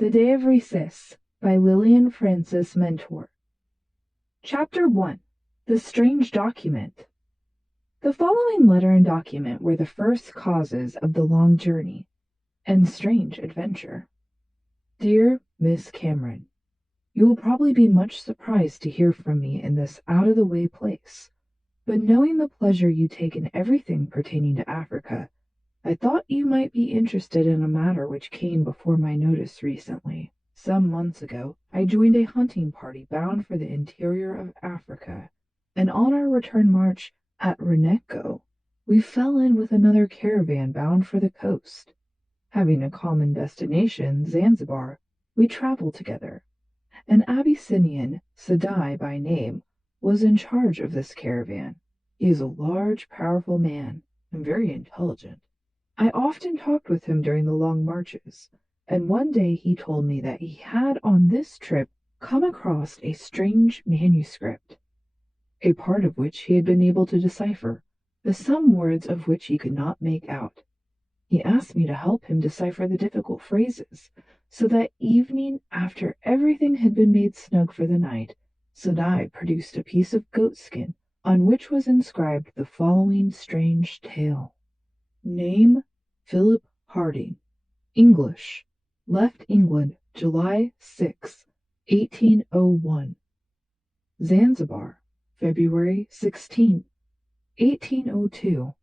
The Day of Resis by Lillian Francis Mentor. Chapter 1. The Strange Document. The following letter and document were the first causes of the long journey and strange adventure. Dear Miss Cameron, you will probably be much surprised to hear from me in this out-of-the-way place, but knowing the pleasure you take in everything pertaining to Africa, I thought you might be interested in a matter which came before my notice recently. Some months ago, I joined a hunting party bound for the interior of Africa, and on our return march at Reneko, we fell in with another caravan bound for the coast. Having a common destination, Zanzibar, we traveled together. An Abyssinian, Sadai by name, was in charge of this caravan. He is a large, powerful man, and very intelligent. I often talked with him during the long marches, and one day he told me that he had on this trip come across a strange manuscript, a part of which he had been able to decipher, but some words of which he could not make out. He asked me to help him decipher the difficult phrases, so that evening, after everything had been made snug for the night, Sadai produced a piece of goatskin on which was inscribed the following strange tale. Name: Philip Harding. English. Left England July 6, 1801. Zanzibar, February 16, 1802.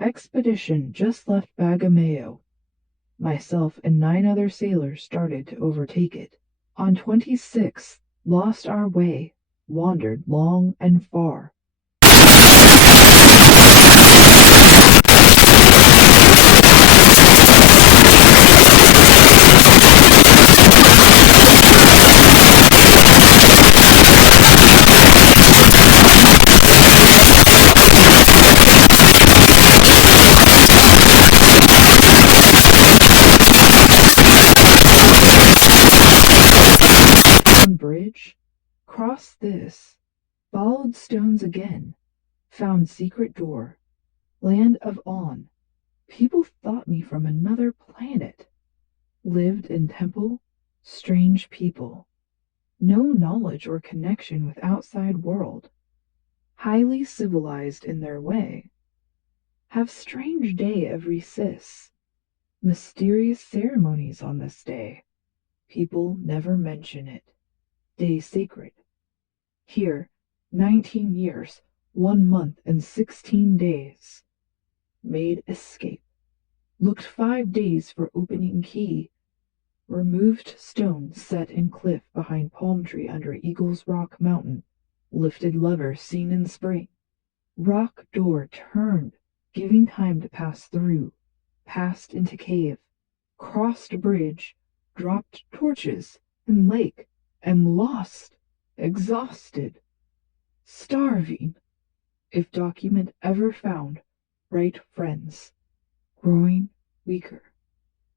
Expedition just left Bagamoyo. Myself and 9 other sailors started to overtake it. On 26th, lost our way, wandered long and far. Bridge, crossed this, followed stones again, found secret door, land of On. People thought me from another planet. Lived in temple, strange people. No knowledge or connection with outside world. Highly civilized in their way. Have strange day of Resis. Mysterious ceremonies on this day. People never mention it. Day sacred. Here, 19 years, 1 month and 16 days. Made escape. Looked 5 days for opening key. Removed stone set in cliff behind palm tree under Eagle's Rock Mountain. Lifted lever seen in spring. Rock door turned, giving time to pass through. Passed into cave. Crossed bridge. Dropped torches in lake. Am lost, exhausted, starving. If document ever found, write friends. Growing weaker.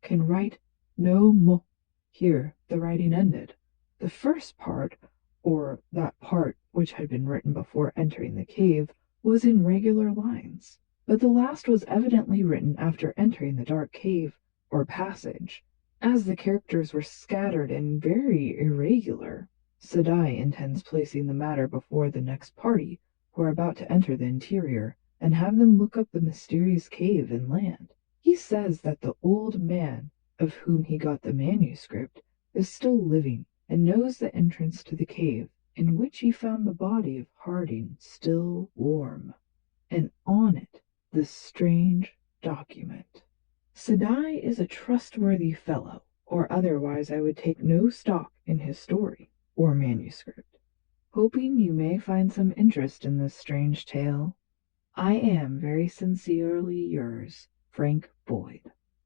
Can write no more. Here the writing ended. The first part, or that part which had been written before entering the cave, was in regular lines, but the last was evidently written after entering the dark cave, or passage. As the characters were scattered and very irregular, Sadai intends placing the matter before the next party who are about to enter the interior and have them look up the mysterious cave and land. He says that the old man, of whom he got the manuscript, is still living and knows the entrance to the cave, in which he found the body of Harding still warm, and on it this strange document. Sadai is a trustworthy fellow, or otherwise I would take no stock in his story or manuscript. Hoping you may find some interest in this strange tale, I am very sincerely yours, Frank Boyd.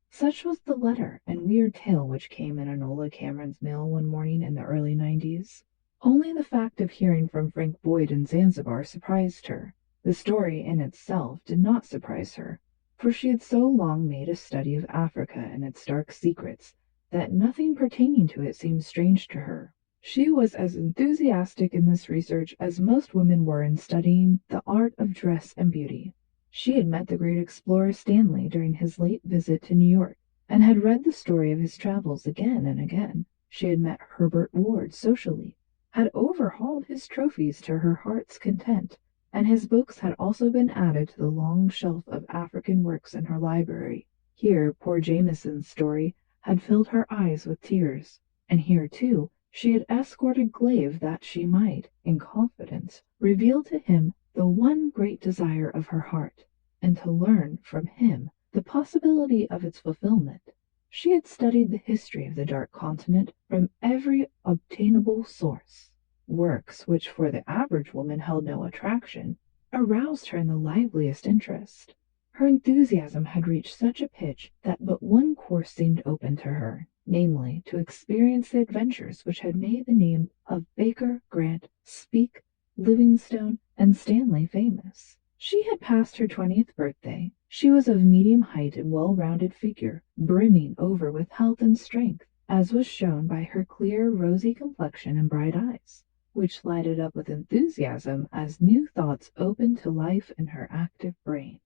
Such was the letter and weird tale which came in Enola Cameron's mail one morning in the early 90s. Only the fact of hearing from Frank Boyd in Zanzibar surprised her. The story in itself did not surprise her, for she had so long made a study of Africa and its dark secrets that nothing pertaining to it seemed strange to her. She was as enthusiastic in this research as most women were in studying the art of dress and beauty. She had met the great explorer Stanley during his late visit to New York, and had read the story of his travels again and again. She had met Herbert Ward socially, had overhauled his trophies to her heart's content, and his books had also been added to the long shelf of African works in her library. Here poor Jameson's story had filled her eyes with tears, and here, too, she had escorted Glaive that she might, in confidence, reveal to him the one great desire of her heart, and to learn from him the possibility of its fulfillment. She had studied the history of the Dark Continent from every obtainable source. Works which for the average woman held no attraction aroused her in the liveliest interest. Her enthusiasm had reached such a pitch that but one course seemed open to her, namely, to experience the adventures which had made the name of Baker, Grant, Speke, Livingstone, and Stanley famous. She had passed her 20th birthday. She was of medium height and well-rounded figure, brimming over with health and strength, as was shown by her clear, rosy complexion and bright eyes, which lighted up with enthusiasm as new thoughts opened to life in her active brain.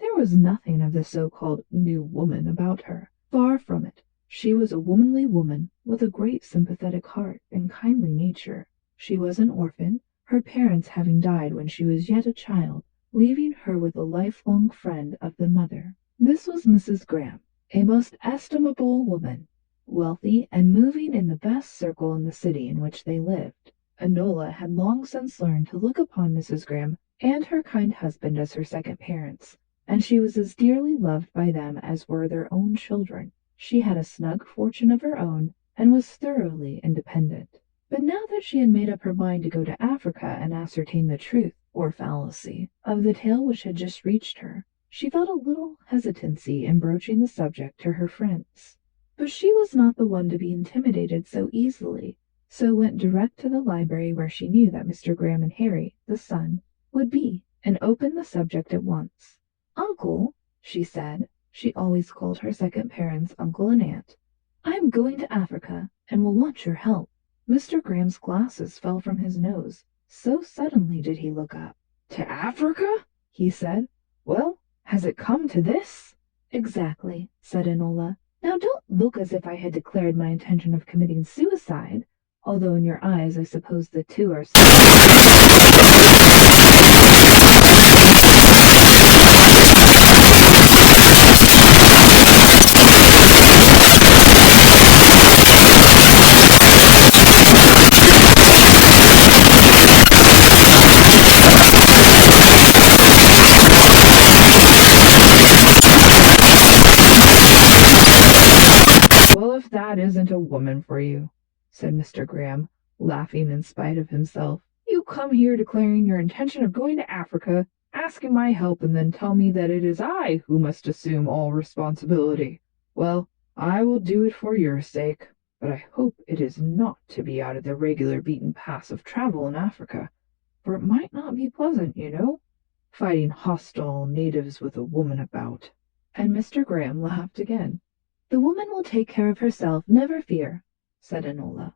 There was nothing of the so-called new woman about her. Far from it. She was a womanly woman with a great sympathetic heart and kindly nature. She was an orphan, her parents having died when she was yet a child, leaving her with a lifelong friend of the mother. This was Mrs. Graham, a most estimable woman, wealthy and moving in the best circle in the city in which they lived. Enola had long since learned to look upon Mrs. Graham and her kind husband as her second parents, and she was as dearly loved by them as were their own children. She had a snug fortune of her own, and was thoroughly independent. But now that she had made up her mind to go to Africa and ascertain the truth, or fallacy, of the tale which had just reached her, she felt a little hesitancy in broaching the subject to her friends. But she was not the one to be intimidated so easily, so went direct to the library where she knew that Mr. Graham and Harry, the son, would be, and opened the subject at once. "Uncle," she said, she always called her second parents uncle and aunt, "I am going to Africa, and will want your help." Mr. Graham's glasses fell from his nose, so suddenly did he look up. "To Africa?" he said. "Well, has it come to this?" "Exactly," said Enola. "Now don't look as if I had declared my intention of committing suicide, although in your eyes I suppose the two are "Well, if that isn't a woman for you," said Mr. Graham, laughing in spite of himself. "You come here declaring your intention of going to Africa, asking my help, and then tell me that it is I who must assume all responsibility. Well, I will do it for your sake, but I hope it is not to be out of the regular beaten paths of travel in Africa, for it might not be pleasant, you know, fighting hostile natives with a woman about." And Mr. Graham laughed again. "The woman will take care of herself, never fear," said Enola.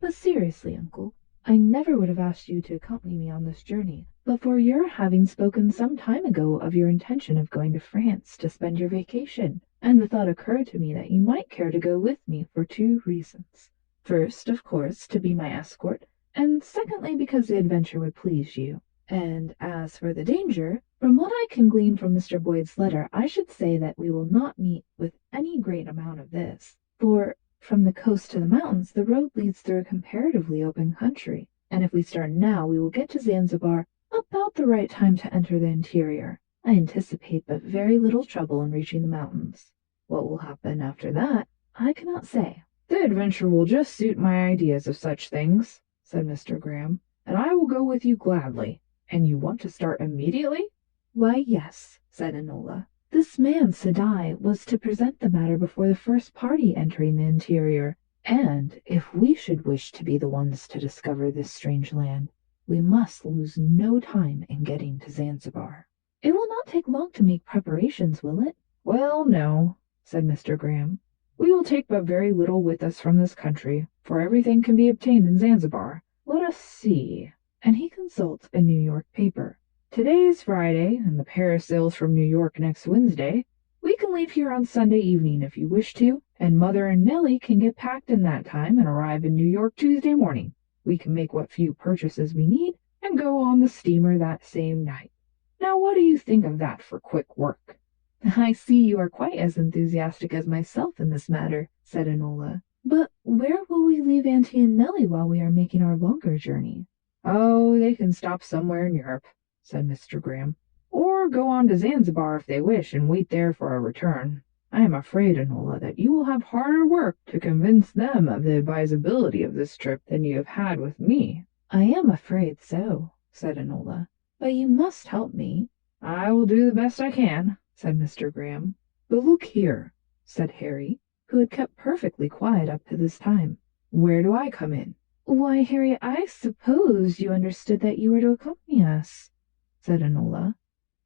"But seriously, uncle, I never would have asked you to accompany me on this journey, but for your having spoken some time ago of your intention of going to France to spend your vacation, and the thought occurred to me that you might care to go with me for two reasons. First, of course, to be my escort, and secondly, because the adventure would please you. And as for the danger, from what I can glean from Mr. Boyd's letter, I should say that we will not meet with any great amount of this, for from the coast to the mountains the road leads through a comparatively open country, and if we start now we will get to Zanzibar about the right time to enter the interior. I anticipate but very little trouble in reaching the mountains. What will happen after that, I cannot say." "The adventure will just suit my ideas of such things," said Mr. Graham, "and I will go with you gladly. And you want to start immediately?" "Why, yes," said Enola. "This man, Sadai, was to present the matter before the first party entering the interior, and if we should wish to be the ones to discover this strange land, we must lose no time in getting to Zanzibar." "It will not take long to make preparations, will it?" "Well, no," said Mr. Graham. "We will take but very little with us from this country, for everything can be obtained in Zanzibar. Let us see," and he consulted a New York paper. "Today is Friday, and the Paris sails from New York next Wednesday. We can leave here on Sunday evening if you wish to, and Mother and Nellie can get packed in that time and arrive in New York Tuesday morning. We can make what few purchases we need and go on the steamer that same night. Now what do you think of that for quick work?" "I see you are quite as enthusiastic as myself in this matter," said Enola. "But where will we leave Auntie and Nellie while we are making our longer journey?" "Oh, they can stop somewhere in Europe," said Mr. Graham, "or go on to Zanzibar if they wish and wait there for our return. I am afraid, Enola, that you will have harder work to convince them of the advisability of this trip than you have had with me." "I am afraid so," said Enola, "but you must help me." "I will do the best I can," said Mr. Graham. "But look here," said Harry, who had kept perfectly quiet up to this time. "Where do I come in?" "Why, Harry, I suppose you understood that you were to accompany us," said Enola.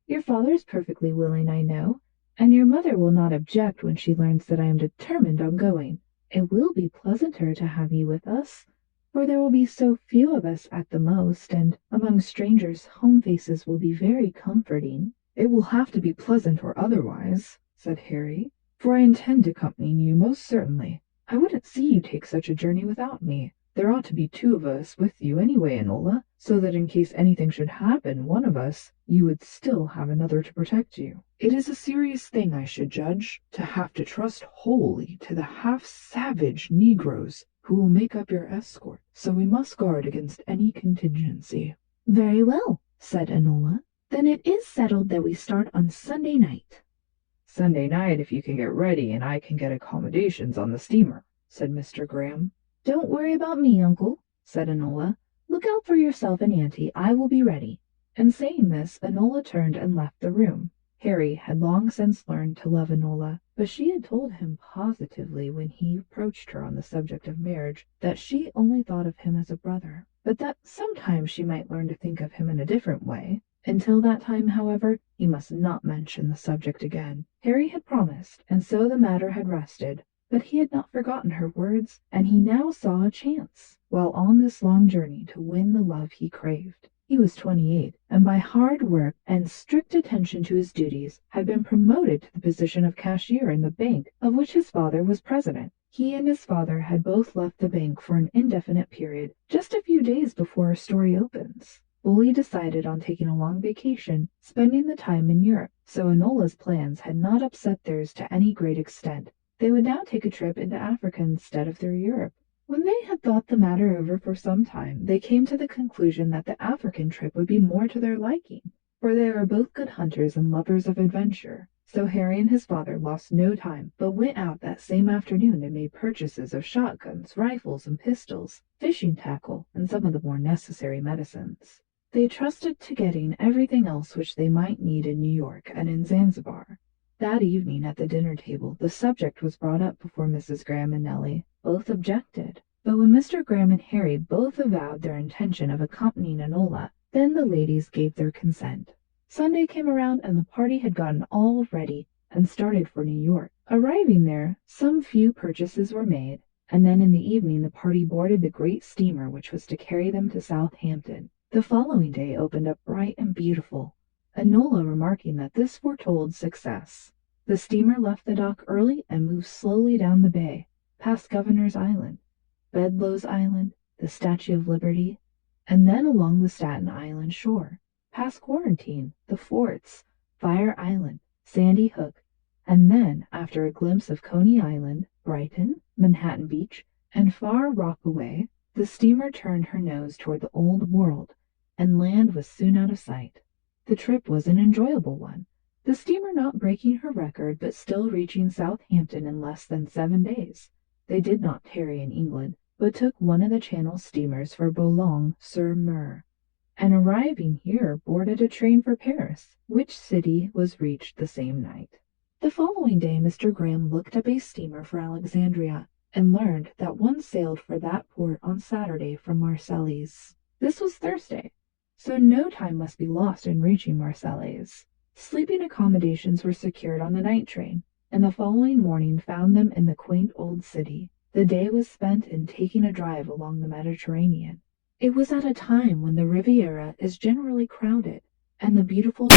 "Your father is perfectly willing, I know, and your mother will not object when she learns that I am determined on going. It will be pleasanter to have you with us, for there will be so few of us at the most, and among strangers home faces will be very comforting." "It will have to be pleasant or otherwise," said Harry, "for I intend accompanying you most certainly. I wouldn't see you take such a journey without me. There ought to be two of us with you anyway, Enola, so that in case anything should happen one of us, you would still have another to protect you. It is a serious thing, I should judge, to have to trust wholly to the half-savage negroes who will make up your escort, so we must guard against any contingency." "Very well," said Enola. "Then it is settled that we start on Sunday night." "Sunday night if you can get ready and I can get accommodations on the steamer," said Mr. Graham. "Don't worry about me, Uncle," said Enola. "Look out for yourself and Auntie. I will be ready." And saying this, Enola turned and left the room. Harry had long since learned to love Enola, but she had told him positively when he approached her on the subject of marriage that she only thought of him as a brother, but that sometime she might learn to think of him in a different way. Until that time, however, he must not mention the subject again. Harry had promised, and so the matter had rested. But he had not forgotten her words, and he now saw a chance, while on this long journey, to win the love he craved. He was 28, and by hard work and strict attention to his duties had been promoted to the position of cashier in the bank of which his father was president. He and his father had both left the bank for an indefinite period, just a few days before our story opens. Bully decided on taking a long vacation, spending the time in Europe, so Enola's plans had not upset theirs to any great extent. They would now take a trip into Africa instead of through Europe. When they had thought the matter over for some time, they came to the conclusion that the African trip would be more to their liking, for they were both good hunters and lovers of adventure. So Harry and his father lost no time, but went out that same afternoon and made purchases of shotguns, rifles, and pistols, fishing tackle, and some of the more necessary medicines. They trusted to getting everything else which they might need in New York and in Zanzibar. That evening at the dinner table the subject was brought up before Mrs. Graham and Nellie. Both objected, but when Mr. Graham and Harry both avowed their intention of accompanying Enola, then the ladies gave their consent. Sunday came around and the party had gotten all ready and started for New York. Arriving there, some few purchases were made, and then in the evening the party boarded the great steamer which was to carry them to Southampton. The following day opened up bright and beautiful, Enola remarking that this foretold success. The steamer left the dock early and moved slowly down the bay, past Governor's Island, Bedloe's Island, the Statue of Liberty, and then along the Staten Island shore, past Quarantine, the forts, Fire Island, Sandy Hook, and then, after a glimpse of Coney Island, Brighton, Manhattan Beach, and far Rockaway, the steamer turned her nose toward the Old World, and land was soon out of sight. The trip was an enjoyable one, the steamer not breaking her record but still reaching Southampton in less than 7 days. They did not tarry in England, but took one of the Channel steamers for Boulogne-sur-Mer, and arriving here boarded a train for Paris, which city was reached the same night. The following day Mr. Graham looked up a steamer for Alexandria, and learned that one sailed for that port on Saturday from Marseilles. This was Thursday, so no time must be lost in reaching Marseilles. Sleeping accommodations were secured on the night train, and the following morning found them in the quaint old city. The day was spent in taking a drive along the Mediterranean. It was at a time when the Riviera is generally crowded, and the beautiful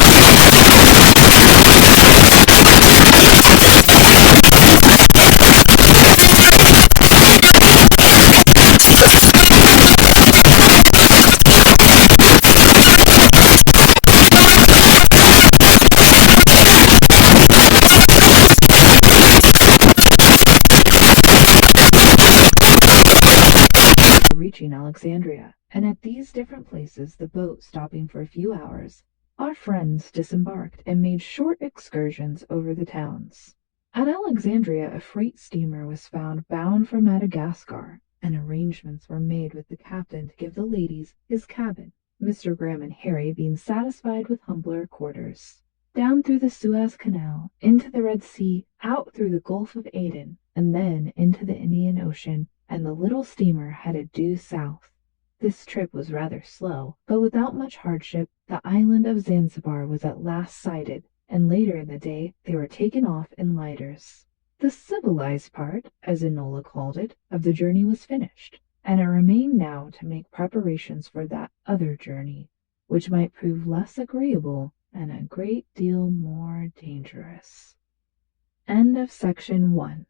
reaching Alexandria, and at these different places, the boat stopping for a few hours, our friends disembarked and made short excursions over the towns. At Alexandria, a freight steamer was found bound for Madagascar, and arrangements were made with the captain to give the ladies his cabin, Mr. Graham and Harry being satisfied with humbler quarters. Down through the Suez Canal, into the Red Sea, out through the Gulf of Aden, and then into the Indian Ocean, and the little steamer headed due south. This trip was rather slow, but without much hardship. The island of Zanzibar was at last sighted, and later in the day they were taken off in lighters. The civilized part, as Enola called it, of the journey was finished, and it remained now to make preparations for that other journey, which might prove less agreeable and a great deal more dangerous. End of section 1.